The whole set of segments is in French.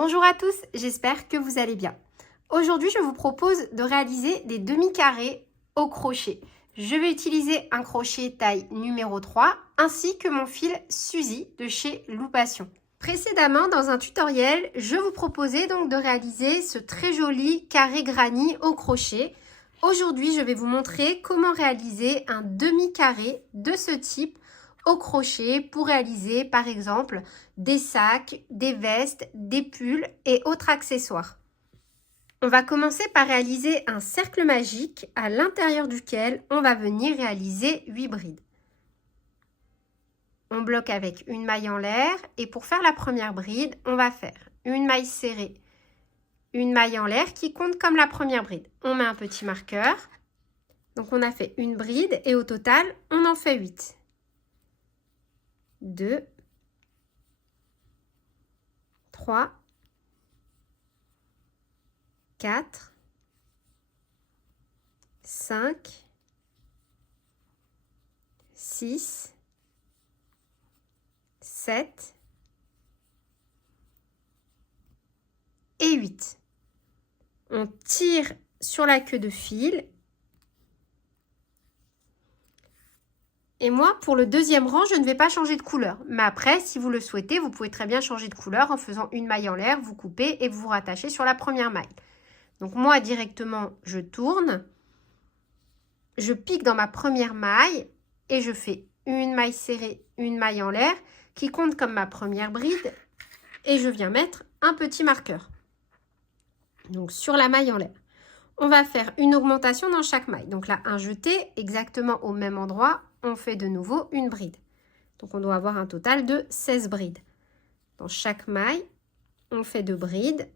Bonjour à tous, j'espère que vous allez bien. Aujourd'hui, je vous propose de réaliser des demi-carrés au crochet. Je vais utiliser un crochet taille numéro 3 ainsi que mon fil Suzy de chez Loupation. Précédemment, dans un tutoriel, je vous proposais donc de réaliser ce très joli carré granny au crochet. Aujourd'hui, je vais vous montrer comment réaliser un demi-carré de ce type au crochet pour réaliser par exemple des sacs, des vestes, des pulls et autres accessoires. On va commencer par réaliser un cercle magique à l'intérieur duquel on va venir réaliser 8 brides. On bloque avec une maille en l'air et pour faire la première bride, on va faire une maille serrée, une maille en l'air qui compte comme la première bride. On met un petit marqueur. Donc on a fait une bride et au total, on en fait 8. 2, 3, 4, 5, 6, 7 et 8. On tire sur la queue de fil. Et moi, pour le deuxième rang, je ne vais pas changer de couleur. Mais après, si vous le souhaitez, vous pouvez très bien changer de couleur en faisant une maille en l'air, vous coupez et vous rattachez sur la première maille. Donc moi, directement, je tourne. Je pique dans ma première maille et je fais une maille serrée, une maille en l'air qui compte comme ma première bride. Et je viens mettre un petit marqueur. Donc sur la maille en l'air. On va faire une augmentation dans chaque maille. Donc là, un jeté exactement au même endroit. On fait de nouveau une bride. Donc on doit avoir un total de 16 brides. Dans chaque maille, on fait 2 brides.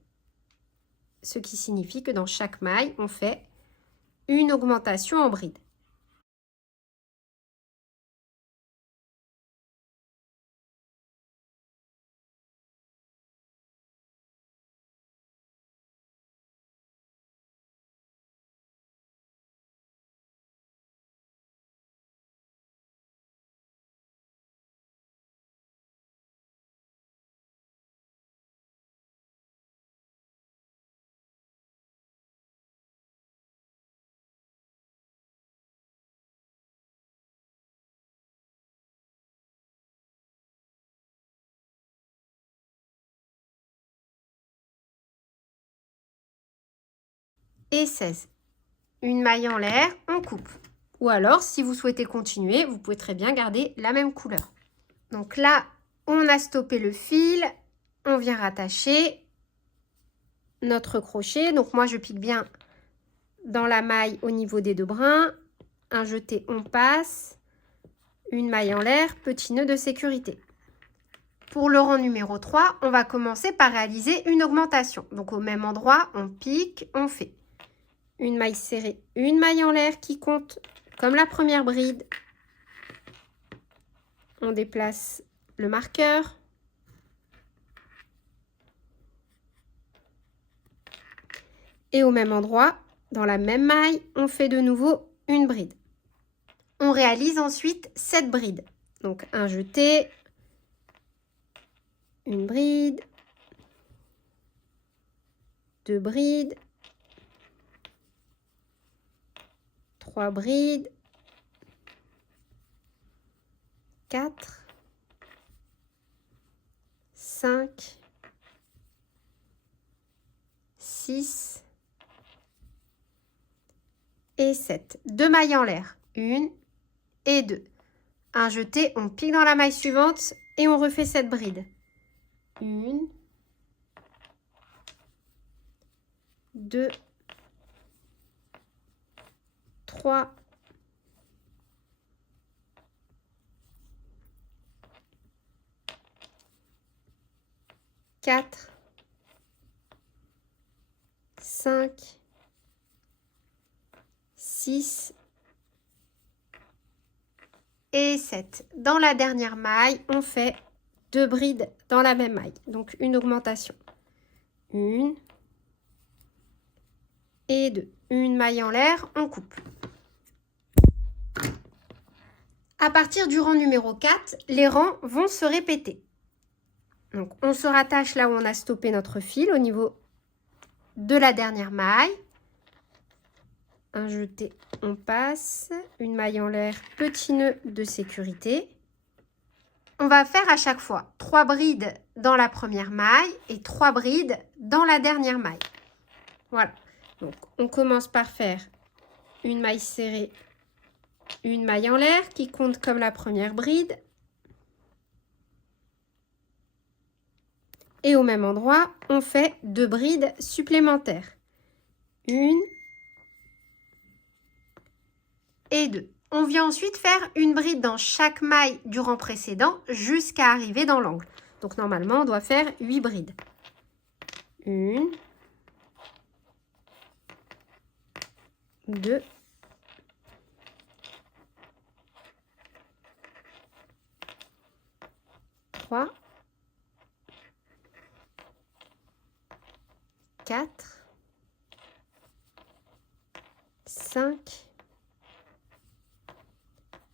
Ce qui signifie que dans chaque maille, on fait une augmentation en bride. Et 16. Une maille en l'air, on coupe. Ou alors, si vous souhaitez continuer, vous pouvez très bien garder la même couleur. Donc là, on a stoppé le fil. On vient rattacher notre crochet. Donc moi, je pique bien dans la maille au niveau des 2 brins. Un jeté, on passe. Une maille en l'air, petit nœud de sécurité. Pour le rang numéro 3, on va commencer par réaliser une augmentation. Donc au même endroit, on pique, on fait une maille serrée, une maille en l'air qui compte comme la première bride. On déplace le marqueur. Et au même endroit, dans la même maille, on fait de nouveau une bride. On réalise ensuite 7 brides. Donc un jeté, une bride, 2 brides, 3 brides, 4, 5, 6 et 7. 2 mailles en l'air, 1 et 2. Un jeté, on pique dans la maille suivante et on refait cette bride. 1, 2, 3, 4, 5, 6 et 7. Dans la dernière maille, on fait 2 brides dans la même maille. Donc une augmentation. 1 et 2. Une maille en l'air, on coupe. À partir du rang numéro 4, les rangs vont se répéter. Donc, on se rattache là où on a stoppé notre fil au niveau de la dernière maille. Un jeté, on passe. Une maille en l'air, petit nœud de sécurité. On va faire à chaque fois 3 brides dans la première maille et 3 brides dans la dernière maille. Voilà. Donc, on commence par faire une maille serrée, une maille en l'air qui compte comme la première bride. Et au même endroit, on fait 2 brides supplémentaires. 1 et 2. On vient ensuite faire une bride dans chaque maille du rang précédent jusqu'à arriver dans l'angle. Donc normalement, on doit faire 8 brides. 1, 2, 3, 4, 5,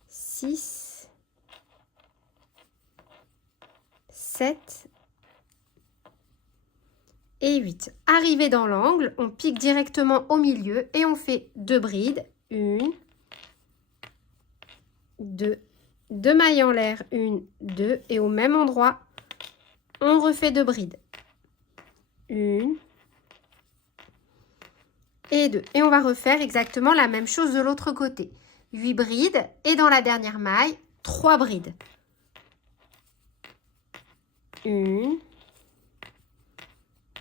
6, 7 et 8. Arrivé dans l'angle, on pique directement au milieu et on fait 2 brides. 1, 2, 2 mailles en l'air, 1, 2 et au même endroit, on refait 2 brides. 1 et 2. Et on va refaire exactement la même chose de l'autre côté. 8 brides et dans la dernière maille, 3 brides. 1,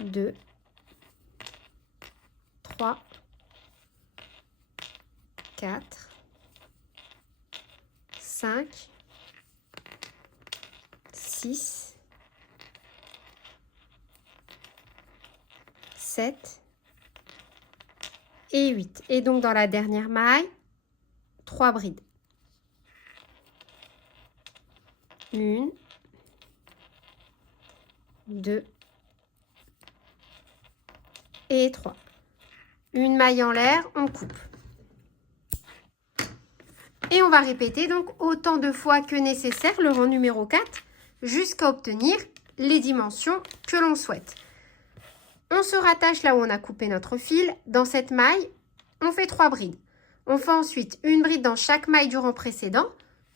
2, 3, 4, 5, 6, 7 et 8. Et donc dans la dernière maille, 3 brides. 1, 2 et 3. Une maille en l'air, on coupe. Et on va répéter donc autant de fois que nécessaire le rang numéro 4 jusqu'à obtenir les dimensions que l'on souhaite. On se rattache là où on a coupé notre fil. Dans cette maille, on fait 3 brides. On fait ensuite une bride dans chaque maille du rang précédent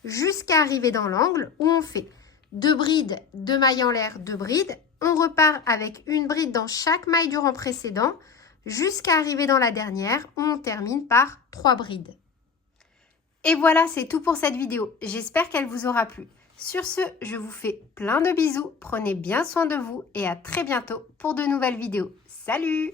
jusqu'à arriver dans l'angle où on fait 2 brides, 2 mailles en l'air, 2 brides. On repart avec une bride dans chaque maille du rang précédent jusqu'à arriver dans la dernière où on termine par 3 brides. Et voilà, c'est tout pour cette vidéo. J'espère qu'elle vous aura plu. Sur ce, je vous fais plein de bisous. Prenez bien soin de vous et à très bientôt pour de nouvelles vidéos. Salut!